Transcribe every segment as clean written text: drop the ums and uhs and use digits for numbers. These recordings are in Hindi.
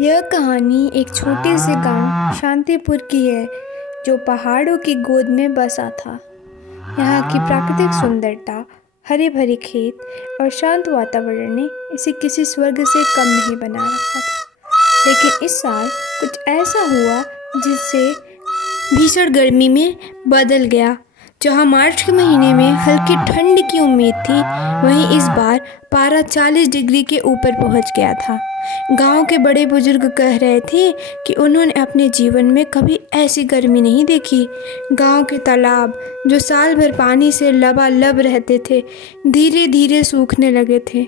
यह कहानी एक छोटे से गांव शांतिपुर की है जो पहाड़ों की गोद में बसा था। यहाँ की प्राकृतिक सुंदरता, हरे भरे खेत और शांत वातावरण ने इसे किसी स्वर्ग से कम नहीं बना रखा था। लेकिन इस साल कुछ ऐसा हुआ जिससे भीषण गर्मी में बदल गया। जहाँ मार्च के महीने में हल्की ठंड की उम्मीद थी, वहीं इस बार पारा 40 डिग्री के ऊपर पहुंच गया था। गांव के बड़े बुजुर्ग कह रहे थे कि उन्होंने अपने जीवन में कभी ऐसी गर्मी नहीं देखी। गांव के तालाब जो साल भर पानी से लबालब रहते थे, धीरे धीरे सूखने लगे थे।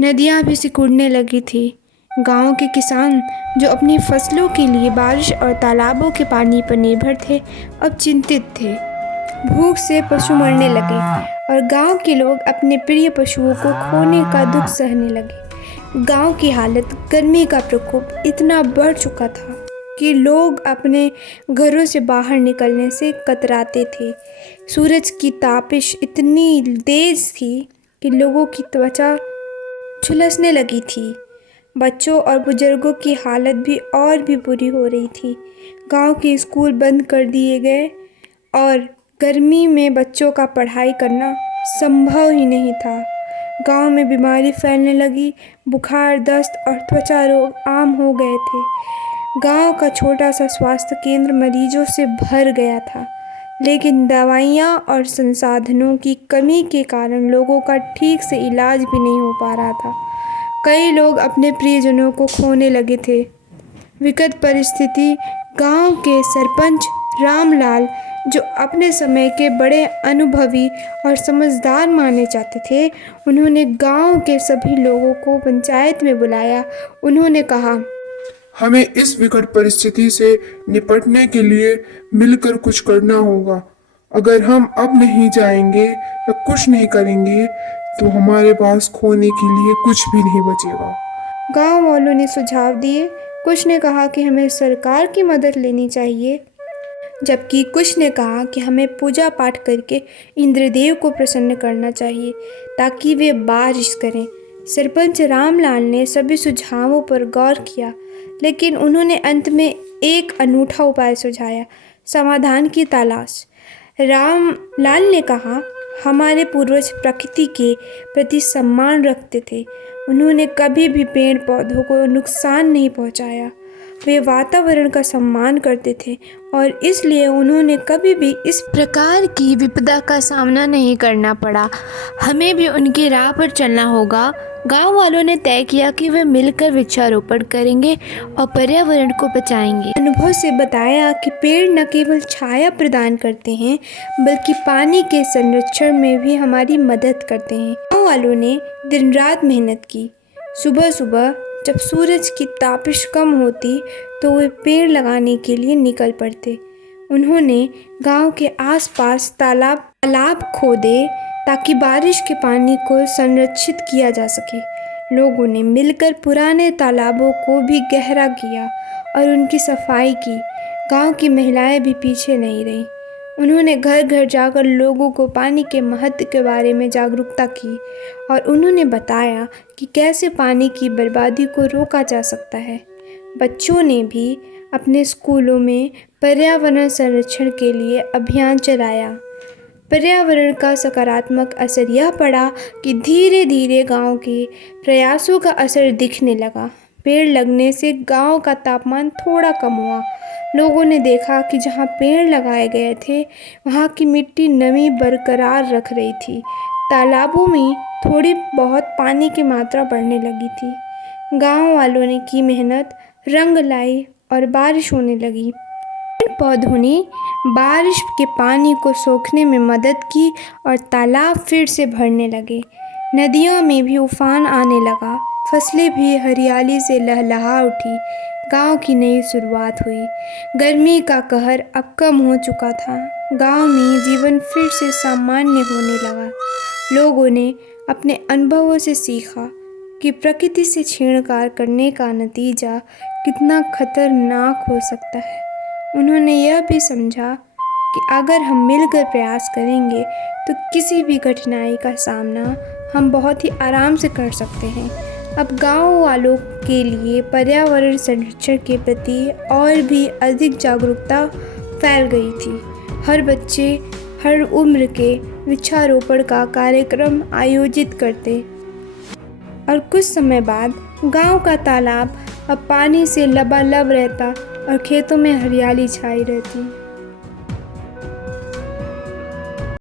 नदियां भी सिकुड़ने लगी थी। गांव के किसान जो अपनी फसलों के लिए बारिश और तालाबों के पानी पर निर्भर थे, अब चिंतित थे। भूख से पशु मरने लगे और गांव के लोग अपने प्रिय पशुओं को खोने का दुख सहने लगे। गांव की हालत, गर्मी का प्रकोप इतना बढ़ चुका था कि लोग अपने घरों से बाहर निकलने से कतराते थे। सूरज की तापिश इतनी तेज थी कि लोगों की त्वचा झुलसने लगी थी। बच्चों और बुजुर्गों की हालत भी और भी बुरी हो रही थी। गांव के स्कूल बंद कर दिए गए और गर्मी में बच्चों का पढ़ाई करना संभव ही नहीं था। गांव में बीमारी फैलने लगी। बुखार, दस्त और त्वचा रोग आम हो गए थे। गांव का छोटा सा स्वास्थ्य केंद्र मरीजों से भर गया था, लेकिन दवाइयाँ और संसाधनों की कमी के कारण लोगों का ठीक से इलाज भी नहीं हो पा रहा था। कई लोग अपने प्रियजनों को खोने लगे थे। विकट परिस्थिति। गांव के सरपंच रामलाल, जो अपने समय के बड़े अनुभवी और समझदार माने जाते थे, उन्होंने गांव के सभी लोगों को पंचायत में बुलाया। उन्होंने कहा, हमें इस विकट परिस्थिति से निपटने के लिए मिलकर कुछ करना होगा। अगर हम अब नहीं जाएंगे या कुछ नहीं करेंगे तो हमारे पास खोने के लिए कुछ भी नहीं बचेगा। गांव वालों ने सुझाव दिए। कुछ ने कहा कि हमें सरकार की मदद लेनी चाहिए, जबकि कुछ ने कहा कि हमें पूजा पाठ करके इंद्रदेव को प्रसन्न करना चाहिए ताकि वे बारिश करें। सरपंच रामलाल ने सभी सुझावों पर गौर किया, लेकिन उन्होंने अंत में एक अनूठा उपाय सुझाया, समाधान की तलाश। रामलाल ने कहा, हमारे पूर्वज प्रकृति के प्रति सम्मान रखते थे। उन्होंने कभी भी पेड़ पौधों को नुकसान नहीं पहुंचाया। वे वातावरण का सम्मान करते थे और इसलिए उन्होंने कभी भी इस प्रकार की विपदा का सामना नहीं करना पड़ा। हमें भी उनकी राह पर चलना होगा। गांव वालों ने तय किया कि वे मिलकर वृक्षारोपण करेंगे और पर्यावरण को बचाएंगे। अनुभव से बताया कि पेड़ न केवल छाया प्रदान करते हैं, बल्कि पानी के संरक्षण में भी हमारी मदद करते हैं। गांव वालों ने दिन रात मेहनत की। सुबह सुबह जब सूरज की तापिश कम होती तो वे पेड़ लगाने के लिए निकल पड़ते। उन्होंने गांव के आसपास तालाब खोदे ताकि बारिश के पानी को संरक्षित किया जा सके। लोगों ने मिलकर पुराने तालाबों को भी गहरा किया और उनकी सफाई की। गांव की महिलाएं भी पीछे नहीं रहीं। उन्होंने घर घर जाकर लोगों को पानी के महत्व के बारे में जागरूकता की और उन्होंने बताया कि कैसे पानी की बर्बादी को रोका जा सकता है। बच्चों ने भी अपने स्कूलों में पर्यावरण संरक्षण के लिए अभियान चलाया। पर्यावरण का सकारात्मक असर यह पड़ा कि धीरे धीरे गांव के प्रयासों का असर दिखने लगा। पेड़ लगने से गांव का तापमान थोड़ा कम हुआ। लोगों ने देखा कि जहां पेड़ लगाए गए थे, वहां की मिट्टी नमी बरकरार रख रही थी। तालाबों में थोड़ी बहुत पानी की मात्रा बढ़ने लगी थी। गांव वालों ने की मेहनत रंग लाई और बारिश होने लगी। पेड़ पौधों ने बारिश के पानी को सोखने में मदद की और तालाब फिर से भरने लगे। नदियों में भी उफान आने लगा। फसलें भी हरियाली से लहलहा उठी। गांव की नई शुरुआत हुई। गर्मी का कहर अब कम हो चुका था। गांव में जीवन फिर से सामान्य होने लगा। लोगों ने अपने अनुभवों से सीखा कि प्रकृति से छेड़छाड़ करने का नतीजा कितना खतरनाक हो सकता है। उन्होंने यह भी समझा कि अगर हम मिलकर प्रयास करेंगे तो किसी भी कठिनाई का सामना हम बहुत ही आराम से कर सकते हैं। अब गांव वालों के लिए पर्यावरण संरक्षण के प्रति और भी अधिक जागरूकता फैल गई थी। हर बच्चे हर उम्र के वृक्षारोपण का कार्यक्रम आयोजित करते और कुछ समय बाद गांव का तालाब अब पानी से लबालब रहता और खेतों में हरियाली छाई रहती।